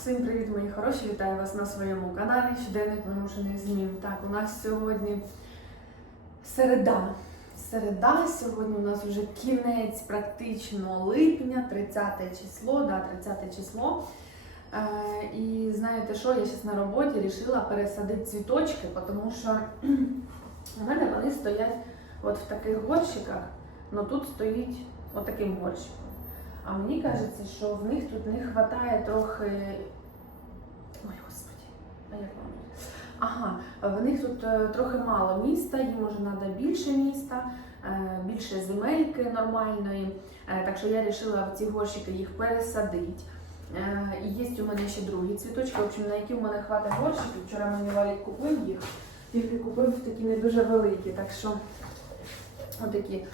Всім привіт, мої хороші! Вітаю вас на своєму каналі Щоденник вимушених змін. Так, у нас сьогодні середа. Середа, сьогодні у нас вже кінець практично липня, 30 число, да, 30 число. Е, і знаєте що, я зараз на роботі вирішила пересадити цвіточки, тому що у мене вони стоять от в таких горщиках, але тут стоїть отаким горщиком. А мені кажеться, що в них тут не вистачає трохи. Ой, господи, а як вам? Ага, в них тут е, трохи мало міста, їм може треба більше міста, е, більше земельки нормальної. Е, Так що я вирішила в ці горщики їх пересадити. І є у мене ще другі цвіточки, в общем, на які в мене хватить горщиків. Вчора мені Валік купив їх, тільки купив такі не дуже великі. Так що отакі.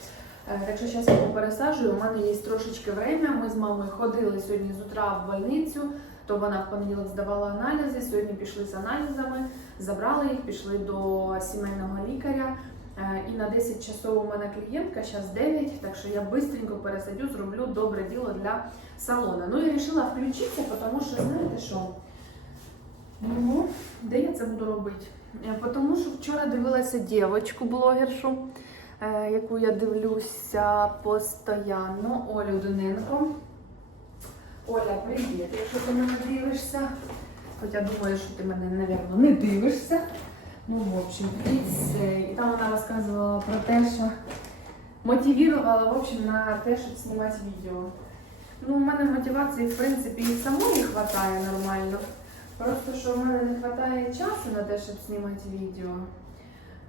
Е, Так що зараз я пересаджую. У мене є трошечки время. Ми з мамою ходили сьогодні з утра в больницю, то вона в понеділок здавала аналізи. Сьогодні пішли з аналізами, забрали їх, пішли до сімейного лікаря. Е, І на 10 часов у мене клієнтка, зараз 9, так що я швидко пересадю, зроблю добре діло для салону. Ну і вирішила включитися, тому що знаєте що? Ну, де я це буду робити? Е, Тому що вчора дивилася дівчинку блогершу е, яку я дивлюся постійно, Олю Доненко. Оля, привіт, якщо ти мене дивишся. Хоча думаю, що ти мене, мабуть, не дивишся. Ну, в общем, і. І там вона розказувала про те, що мотивувала, в общем, на те, щоб знімати відео. Ну, у мене мотивації, в принципі, і самої вистачає нормально. Просто що в мене не вистачає часу на те, щоб знімати відео.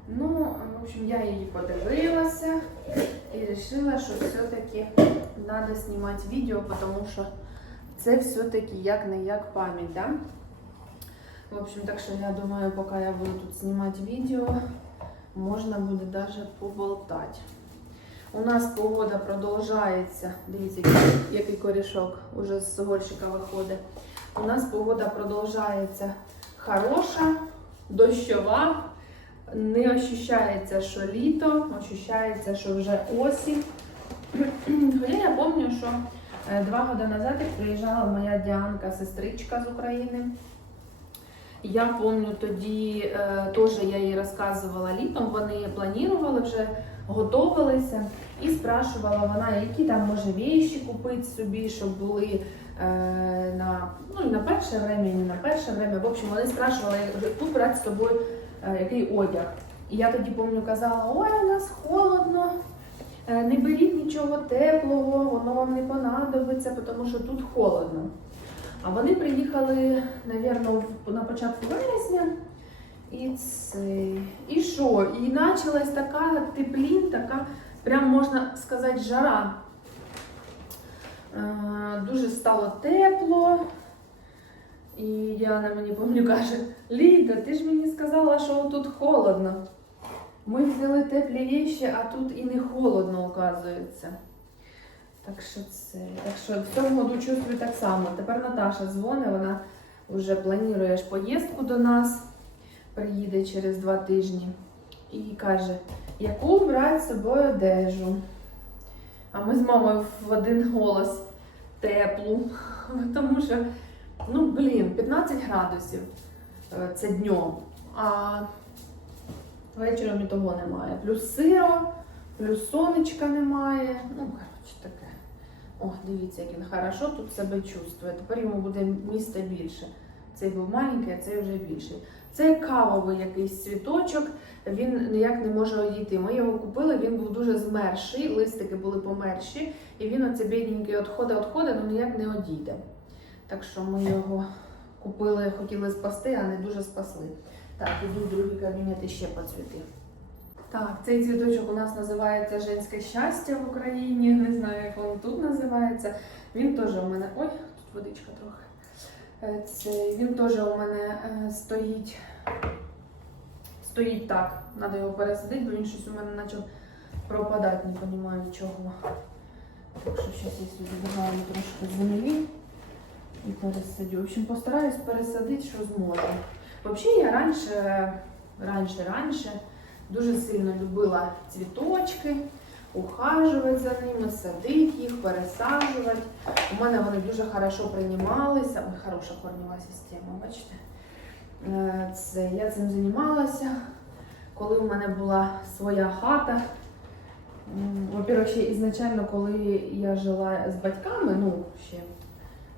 Ну, в общем, я її подивилася і вирішила, що все-таки треба знімати відео, тому що це все-таки як не як пам'ять, да? В общем, так що я думаю, поки я буду тут знімати відео, можна буде навіть поболтати. У нас погода продовжується. Дивіться, який, корішок уже з горщика виходить. У нас погода продовжується хороша, дощова. Не ощущається, що літо, ощущається, що вже осінь. Хоча я пам'ятаю, що е, два роки назад приїжджала моя Діанка, сестричка з України. Я пам'ятаю тоді е, теж я їй розказувала літом, вони планували вже, готувалися і спрашувала вона, які там може віші купити собі, щоб були е, на, ну, на перше время, і не на перше время. В общем, вони спрашували, яку брати з собою який одяг. І я тоді пам'ятаю, казала, ой, у нас холодно, е, не беріть нічого теплого, воно вам не понадобиться, тому що тут холодно. А вони приїхали, напевно, на початку вересня. І це. І що? І почалась така теплінь, така, прям можна сказати, жара. Е, Дуже стало тепло. Діана мені пам'ятаю каже, Ліда, ти ж мені сказала, що тут холодно. Ми взяли теплі віші, а тут і не холодно, оказується. Так що це. Так що в цьому году чувствую так само. Тепер Наташа дзвонить, вона вже планує поїздку до нас, приїде через два тижні і каже, яку брати з собою одежу. А ми з мамою в один голос теплу, тому що, ну блін, 15 градусів е, це днем, а вечором і того немає. Плюс сиро, плюс сонечка немає. Ну, коротше, таке. О, дивіться, як він хорошо тут себе чувствує. Тепер йому буде місця більше. Цей був маленький, а цей вже більший. Це кавовий якийсь цвіточок, він ніяк не може одійти. Ми його купили, він був дуже змерший, листики були померші, і він оце бідненький відходить, відходить, але ніяк не одійде. Так що ми його купили, хотіли спасти, а не дуже спасли. Так, іду в другий кабінет і ще поцвіти. Так, цей цвіточок у нас називається Женське щастя в Україні. Не знаю, як він тут називається. Він теж у мене. Ой, тут водичка трохи. Е, Це, він теж у мене е, стоїть. Стоїть так. Треба його пересадити, бо він щось у мене почав пропадати, не розумію чого. Так що зараз я сюди добавлю трошки землі і пересадю. В общем, постараюсь пересадити, що зможу. Взагалі, я раніше, раніше, раніше дуже сильно любила цвіточки. ухажувати за ними, садити їх, пересаджувати. У мене вони дуже хорошо приймалися. Ой, хороша корнева система, бачите? Е, Це я цим займалася. Коли у мене була своя хата. Во-первых, ще ізначально, коли я жила з батьками, ну ще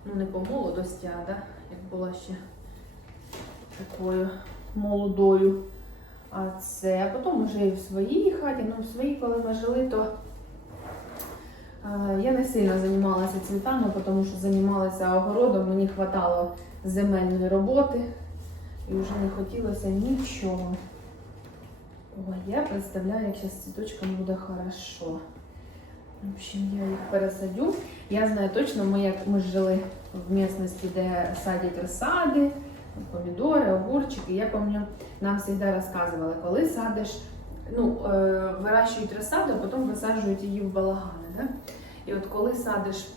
ну не по молодості, а да, як була ще такою молодою. А це а потім вже і в своїй хаті. Ну, в своїй, коли ми жили, то я не сильно займалася цвітами, тому що займалася огородом, мені вистачало земельної роботи і вже не хотілося нічого. Ой, я представляю, як зараз з цвіточками буде хорошо. В общем, я їх пересадю. Я знаю точно, ми як ми жили в місцевості, де садять розсади, помідори, огурчики. Я пам'ятаю, нам завжди розказували, коли садиш, ну, е, вирощують розсаду, а потім висаджують її в балагани. Да? І от коли садиш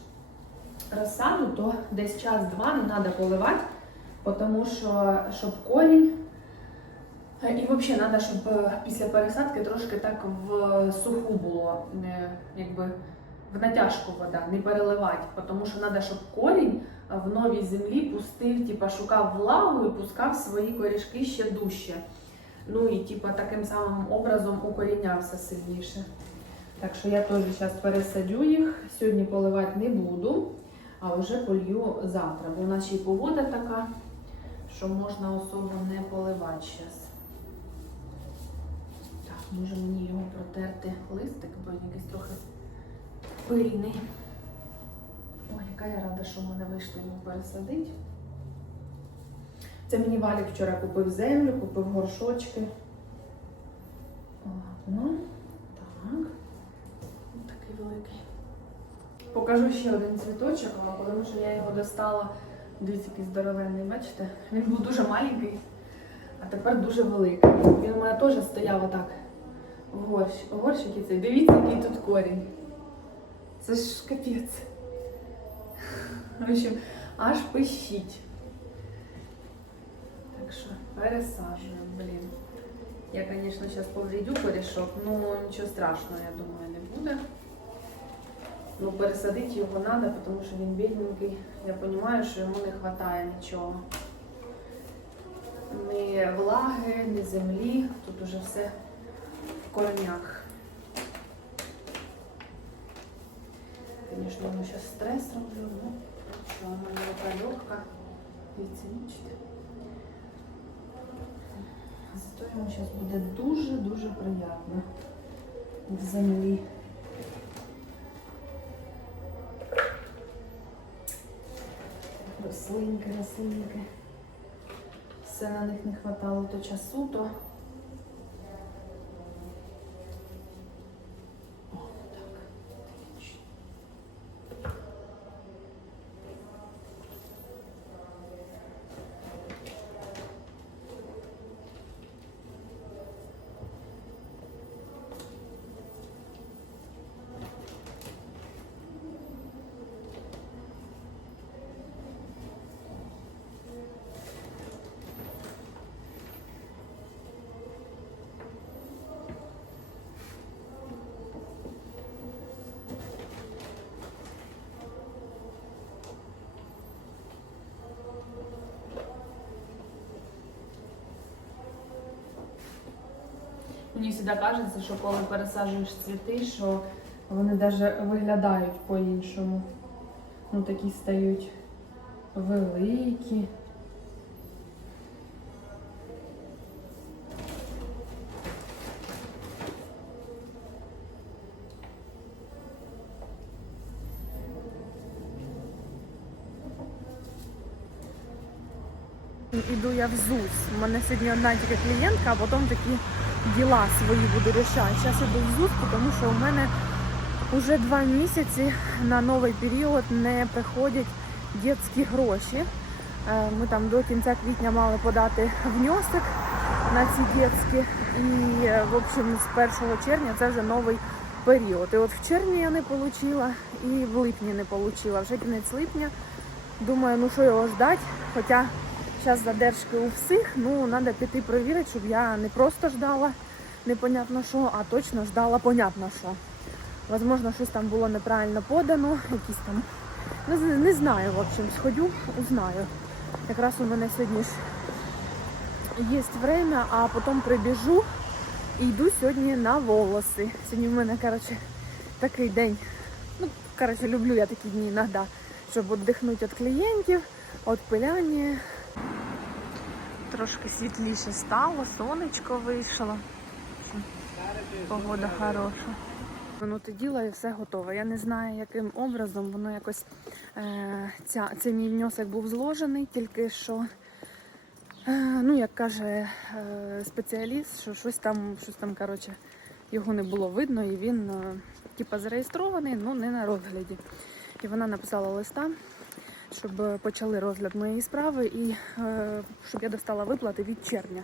розсаду, то десь час-два не треба поливати, тому що щоб корінь. е, І взагалі треба, щоб е, після пересадки трошки так в суху було, якби в натяжку вода, не переливати, тому що треба, щоб корінь в новій землі пустив, типа шукав влагу і пускав свої корішки ще дужче. Ну і типа таким самим образом укорінявся сильніше. Так що я теж зараз пересадю їх. Сьогодні поливати не буду, а вже полью завтра. Бо у нас ще й погода така, що можна особо не поливати зараз. Так, може мені його протерти листик, бо він якийсь трохи пильний. Ой, яка я рада, що в мене вийшло його пересадити. Це мені Валік вчора купив землю, купив горшочки. Ладно. Так. Ось такий великий. Покажу ще один цвіточок тому що я його достала. Дивіться, який здоровенний, бачите? Він був дуже маленький, а тепер дуже великий. Він у мене теж стояв отак в горщ... горщикі цей. Дивіться, який тут корінь. Це ж капець. В общем, аж пищить. Так що пересаджуємо, блін. Я, звісно, зараз повредю корішок, ну нічого страшного, я думаю, не буде. Ну, пересадити його треба, тому що він бідненький. Я розумію, що йому не вистачає нічого. Ні влаги, ні землі. Тут уже все в корнях. Звісно, воно зараз стрес роблю, ну, що вона така легка. Дивіться, бачите? Зато йому зараз буде дуже-дуже приємно в землі. Рослинки, рослинки. Все на них не хватало то часу, то. Мені завжди кажеться, що коли пересаджуєш цвіти, що вони навіть виглядають по-іншому. Ну, такі стають великі. Іду я в ЗУС. У мене сьогодні одна тільки клієнтка, а потім такі діла свої буду рішати. Зараз іду в ЗУС, тому що у мене вже два місяці на новий період не приходять дитячі гроші. Е, Ми там до кінця квітня мали подати внесок на ці дитячі. І, е, в общем, з 1 червня це вже новий період. І от в червні я не отримала і в липні не отримала. Вже кінець липня. Думаю, ну що його ждати. Хоча зараз задержки у всіх, ну треба піти перевірити, щоб я не просто ждала непонятно що, а точно ждала понятно що. Возможно, щось там було неправильно подано, якісь там. Не, не знаю, в общем, сходю, узнаю. Якраз у мене сьогодні ж є время, а потім прибіжу і йду сьогодні на волоси. Сьогодні в мене, коротше, такий день. Ну, коротше, люблю я такі дні іноді, щоб віддихнути від клієнтів, від пиляння. Трошки світліше стало, сонечко вийшло. Погода хороша. Воно діло і все готове. Я не знаю, яким образом воно якось е, ця, цей мій внесок був зложений, тільки що, е, ну як каже е, спеціаліст, що щось там, щось там, коротше, його не було видно, і він е, типа зареєстрований, ну не на розгляді. І вона написала листа, щоб е, почали розгляд моєї справи і е, щоб я достала виплати від червня.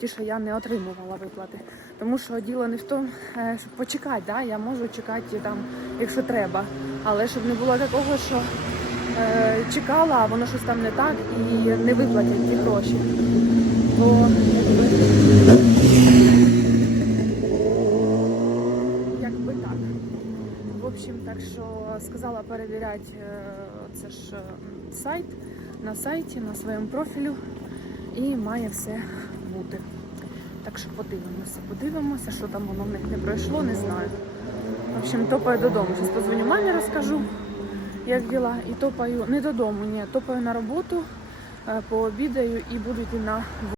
Ті, що я не отримувала виплати. Тому що діло не в тому, е, щоб почекати, да? я можу чекати там, якщо треба. Але щоб не було такого, що е, чекала, а воно щось там не так і не виплатять ті гроші. Бо так. В общем, так що сказала перевіряти це ж е, сайт на сайті, на своєму профілю, і має все бути. Так що подивимося, подивимося, що там воно в них не пройшло, не знаю. В общем, топаю додому. Зараз позвоню мамі, розкажу, як діла. І топаю не додому, ні, топаю на роботу, е, пообідаю і буду йти на